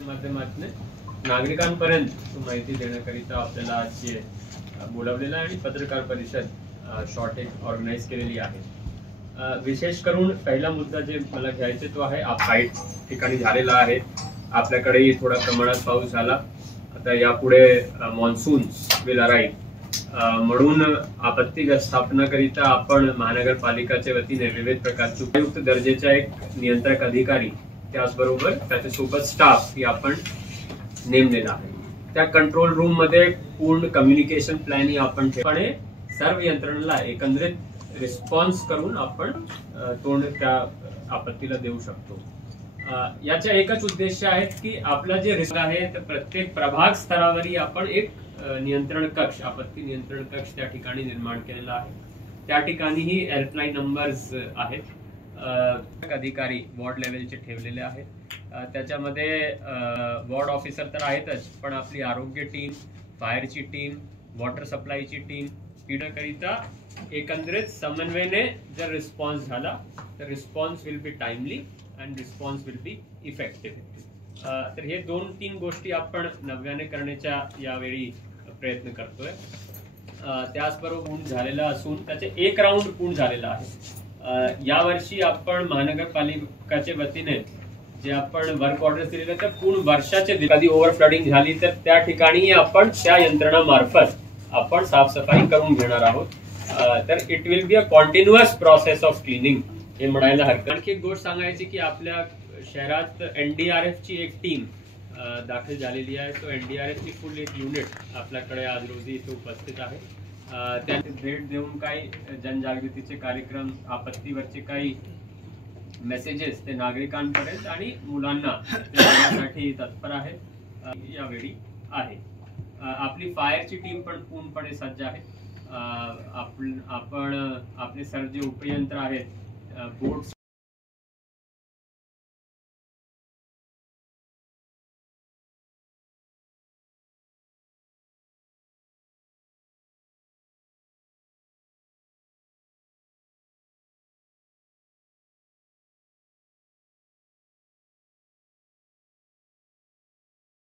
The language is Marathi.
माध्यमातून नागरिकांपर्यंत माहिती देण्याकरिता आपल्याला आज बोलावलेला आणि पत्रकार परिषद शॉर्ट एक ऑर्गनाइज केलेली आहे। विशेष करून पहिला मुद्दा जे मला घ्यायचे तो आहे काही ठिकाणी झालेला आहे, आपल्याकडेही थोड्या प्रमाणात पाऊस झाला, आता यापुढे मॉन्सून विल अराईव्ह म्हणून आपत्ती व्यवस्थापनाकरिता आपण महानगरपालिकाच्या वतीने विविध प्रकारचे उपयुक्त दर्जाचा एक नियंत्रक अधिकारी त्याचबरोबर त्याच्यासोबत स्टाफ ही आपण नेमलेला आहे। त्या कंट्रोल रूम मध्ये पूर्ण कम्युनिकेशन प्लॅन ही आपण ठेवणे सर्व यंत्रणांना एकंदरीत रिस्पॉन्स करून आपण तोंड त्या आपत्तीला देऊ शकतो। याचा एकच उद्देश आहे की आपला जे रिस्क आहे तर प्रत्येक प्रभाग स्तरावरही आपण एक नियंत्रण कक्ष, आपत्ती नियंत्रण कक्ष त्या ठिकाणी निर्माण केलेला आहे। त्या ठिकाणीही हेल्पलाईन नंबर्स आहेत, अधिकारी वॉर्ड लेवलचे ठेवलेले आहेत। त्याच्यामध्ये वॉर्ड ऑफिसर तर आहेतच, पण आपली आरोग्य टीम, फायरची टीम, वॉटर सप्लायची टीम करिता एकंदरीत समन्वयाने जर रिस्पॉन्स झाला तर response will be timely and response will be effective. तर हे 2-3 गोष्टी आपण नव्याने करण्याच्या यावेळी प्रयत्न करतोय। त्याचबरोबर पूर्ण झालेला असून त्याचे एक राऊंड पूर्ण झालेला आहे। यावर्षी आपण महानगरपालिकाच्या वतीने जे आपण वर्क ऑर्डर्स दिलेले तर पूर्ण वर्षाचे कधी ओव्हर फ्लडिंग झाली तर त्या ठिकाणी आपण त्या यंत्रणामार्फत आपण साफसफाई करून घेणार आहोत। तर it will be a कॉन्टिन्युअस process of cleaning हे म्हणायला हरकत। आणखी एक गोष्ट सांगायची की आपल्या शहरात NDRF ची एक टीम दाखल झालेली आहे। तो NDRF ची फुल एक युनिट आपल्याकडे आज रोजी इथे उपस्थित आहे। त्यांनी भेट देऊन काही जनजागृतीचे कार्यक्रम, आपत्तीवरचे काही मेसेजेस ते नागरिकांपर्यंत आणि मुलांना देण्यासाठी तत्पर आहेत यावेळी आहे। आपली फायरची टीम पण पूर्णपणे सज्ज आहे। आपण आपले सर्व जे उपयंत्र आहेत, बोट्स